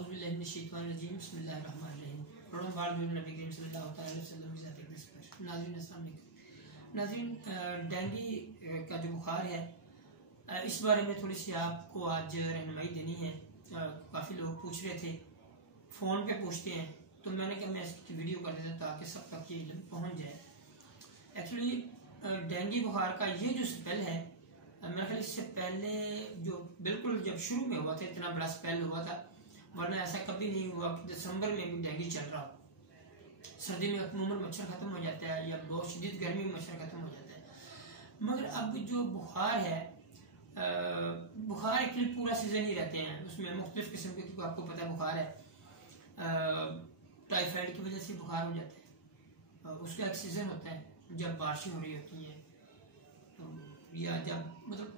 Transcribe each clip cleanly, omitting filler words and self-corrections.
औज़ुबिल्लाहिमिनश्शैतानिर्रजीम बिस्मिल्लाहिर्रहमानिर्रहीम। नबी करीम सल्लल्लाहु अलैहि वसल्लम की ज़ात अक़दस पर। नाज़रीन अस्सलाम वालेकुम। नाज़रीन डेंगू का जो बुखार है, इस बारे में थोड़ी सी आपको आज रहनुमाई देनी है। काफ़ी लोग पूछ रहे थे, फ़ोन पे पूछते हैं, तो मैंने कहा मैं इसकी वीडियो कर देता ताकि सब तक ये इल्म पहुँच जाए। एक्चुअली डेंगू बुखार का ये जो स्पेल है, मेरे ख्याल इससे पहले जो बिल्कुल जब शुरू में हुआ था इतना बड़ा स्पेल हुआ था, वरना ऐसा कभी नहीं हुआ कि दिसंबर में भी डेंगू चल रहा हो। सर्दी में अमूमन मच्छर खत्म हो जाता है या बहुत शदीद गर्मी में मच्छर खत्म हो जाता है, मगर अब जो बुखार है, बुखार एक्चुअली पूरा सीजन ही रहते हैं, उसमें मुख्तलिफ किस्म के, क्योंकि आपको पता है बुखार है, टाइफाइड की वजह से बुखार हो जाता है। उसका एक सीजन होता है जब बारिशें हो रही होती हैं, या जब मतलब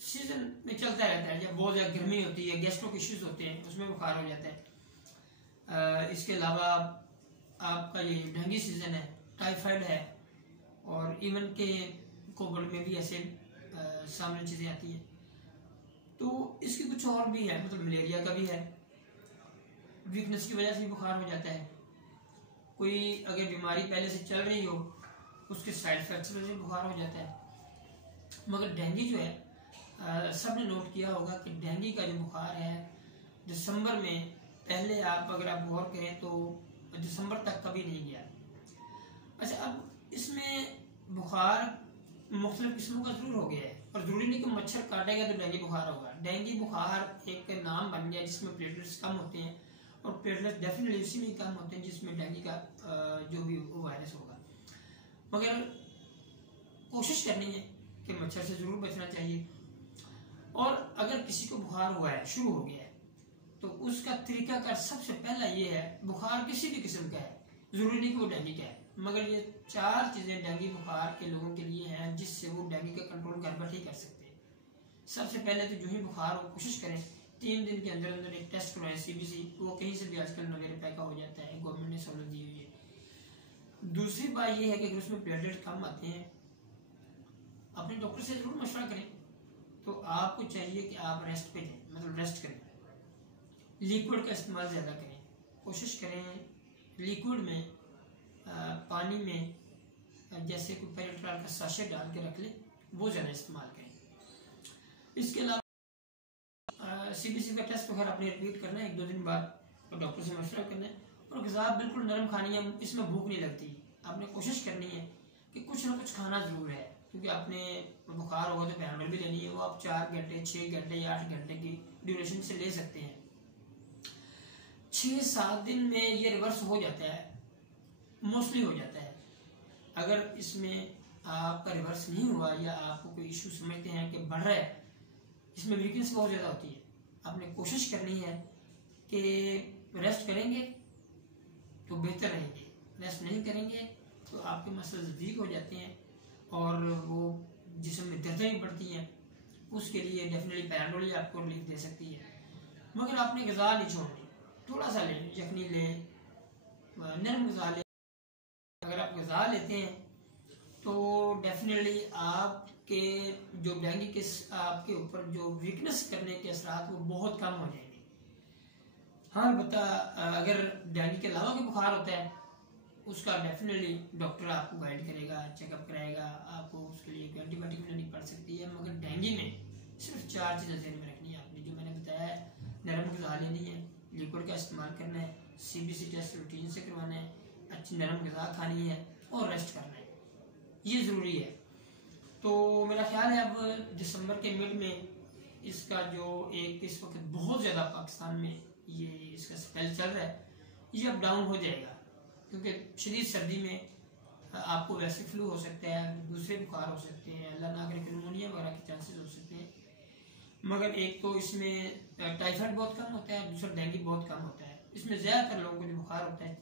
सीजन में चलता रहता है, जब बहुत ज़्यादा गर्मी होती है, गैस्ट्रो इश्यूज होते हैं, उसमें बुखार हो जाता है। इसके अलावा आपका ये डेंगू सीजन है, टाइफाइड है, और इवन के कोविड में भी ऐसे सामने चीज़ें आती हैं। तो इसकी कुछ और भी है, मतलब मलेरिया का भी है, वीकनेस की वजह से भी बुखार हो जाता है। कोई अगर बीमारी पहले से चल रही हो, उसके साइड इफेक्ट्स में बुखार हो जाता है। मगर डेंगू जो है, सबने नोट किया होगा कि डेंगू का जो बुखार है दिसंबर में, पहले आप अगर आप गौर करें तो दिसंबर तक कभी नहीं गया। अच्छा, अब इसमें बुखार मुख्तलिफ किस्मों का जरूर हो गया है, और जरूरी नहीं कि मच्छर काटेगा तो डेंगू बुखार होगा। डेंगू बुखार एक नाम बन गया जिसमें प्लेटलेट्स कम होते हैं, और प्लेटलेट्स डेफिनेटली उसी में कम होते हैं जिसमें डेंगू का जो भी वो वायरस होगा। मगर कोशिश करनी है कि मच्छर से जरूर बचना चाहिए। और अगर किसी को बुखार हुआ है, शुरू हो गया है, तो उसका तरीकाकार सबसे पहला ये है, बुखार किसी भी किस्म का है, जरूरी नहीं कि वो डेंगू का है, मगर ये 4 चीजें डेंगू बुखार के लोगों के लिए हैं जिससे वो डेंगू का कंट्रोल घर बैठे ही कर सकते हैं। सबसे पहले तो जो ही बुखार हो, कोशिश करें 3 दिन के अंदर अंदर एक टेस्ट करवाएं, CBC, वो कहीं से भी आजकल 90 रुपए का हो जाता है, गवर्नमेंट ने सहूलत दी हुई है। दूसरी बात यह है कि अगर उसमें प्लेटलेट कम आते हैं, अपने डॉक्टर से जरूर मशवरा करें। तो आपको चाहिए कि आप रेस्ट पे जाएं, मतलब रेस्ट करें, लिक्विड का इस्तेमाल ज़्यादा करें। कोशिश करें लिक्विड में, पानी में जैसे कोई पेरिट्रॉल का साशे डाल के रख ले, वो ज़्यादा इस्तेमाल करें। इसके अलावा CBC का टेस्ट वगैरह आपने रिपीट करना है 1-2 दिन बाद, और डॉक्टर से मशवरा करना है। और ग़िज़ा बिल्कुल नरम खानी है, इसमें भूख नहीं लगती। आपने कोशिश करनी है कि कुछ ना कुछ खाना ज़रूर है, क्योंकि आपने बुखार होगा तो पैराडोल भी लेनी है, वो आप 4 घंटे 6 घंटे या 8 घंटे की ड्यूरेशन से ले सकते हैं। 6-7 दिन में ये रिवर्स हो जाता है, मोस्टली हो जाता है। अगर इसमें आपका रिवर्स नहीं हुआ या आपको कोई इशू समझते हैं कि बढ़ रहा है, इसमें वीकनेस बहुत ज़्यादा होती है, आपने कोशिश करनी है कि रेस्ट करेंगे तो बेहतर रहेंगे, रेस्ट नहीं करेंगे तो आपके मसल्स वीक हो जाते हैं और वो जिस्म में दर्दें भी बढ़ती हैं। उसके लिए डेफिनेटली पैराडोल ही आपको रिलीफ दे सकती है। मगर आपने ग़िज़ा नहीं छोड़नी, थोड़ा सा लें, यखनी लें, नरम ग़िज़ा लें। अगर आप ग़िज़ा लेते हैं तो डेफिनेटली आपके जो डेंगू के आपके ऊपर जो वीकनेस करने के असरात वो बहुत कम हो जाएंगे। हाँ, अलबत्ता अगर डेंगू के अलावा कोई बुखार होता है, उसका डेफिनेटली डॉक्टर आपको गाइड करेगा, चेकअप कराएगा, आपको उसके लिए एंटीबायोटिक लेनी पड़ सकती है। मगर डेंगू में सिर्फ 4 चीज़ें ध्यान में रखनी है आपने, जो मैंने बताया है। नरम ग़िज़ा लेनी है, लिक्विड का इस्तेमाल करना है, CBC टेस्ट रूटीन से करवाना है, अच्छी नरम ग़िज़ा खानी है, और रेस्ट करना है, ये ज़रूरी है। तो मेरा ख्याल है अब दिसंबर के मिड में इसका जो एक इस वक्त बहुत ज़्यादा पाकिस्तान में ये इसका स्पेल चल रहा है, ये अब डाउन हो जाएगा, क्योंकि शदीद सर्दी में आपको वैसे फ्लू हो सकता है, दूसरे बुखार हो सकते हैं, अल्लाह ना करे निमोनिया वगैरह के चांसेस हो सकते हैं। मगर एक तो इसमें टाइफाइड बहुत कम होता है, दूसरा डेंगू बहुत कम होता है। इसमें ज़्यादातर लोगों को जो बुखार होता है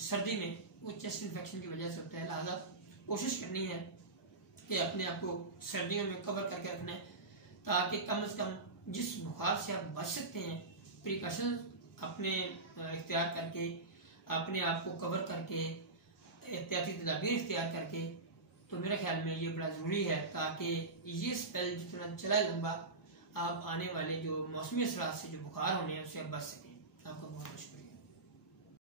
सर्दी में, वो चेस्ट इन्फेक्शन की वजह से होता है। लिहाजा कोशिश करनी है कि अपने आप को सर्दियों में कवर करके रखना है, ताकि कम से कम जिस बुखार से आप बच सकते हैं, प्रिकॉशन अपने इख्तियार करके, अपने आप को कवर करके, एहतियाती तदाबीर इख्तियार करके, तो मेरे ख्याल में ये बड़ा ज़रूरी है, ताकि ये स्पेल जितना चला लंबा आप आने वाले जो मौसमी असरात से जो बुखार होने हैं उससे आप बच सकें। आपका बहुत बहुत शुक्रिया।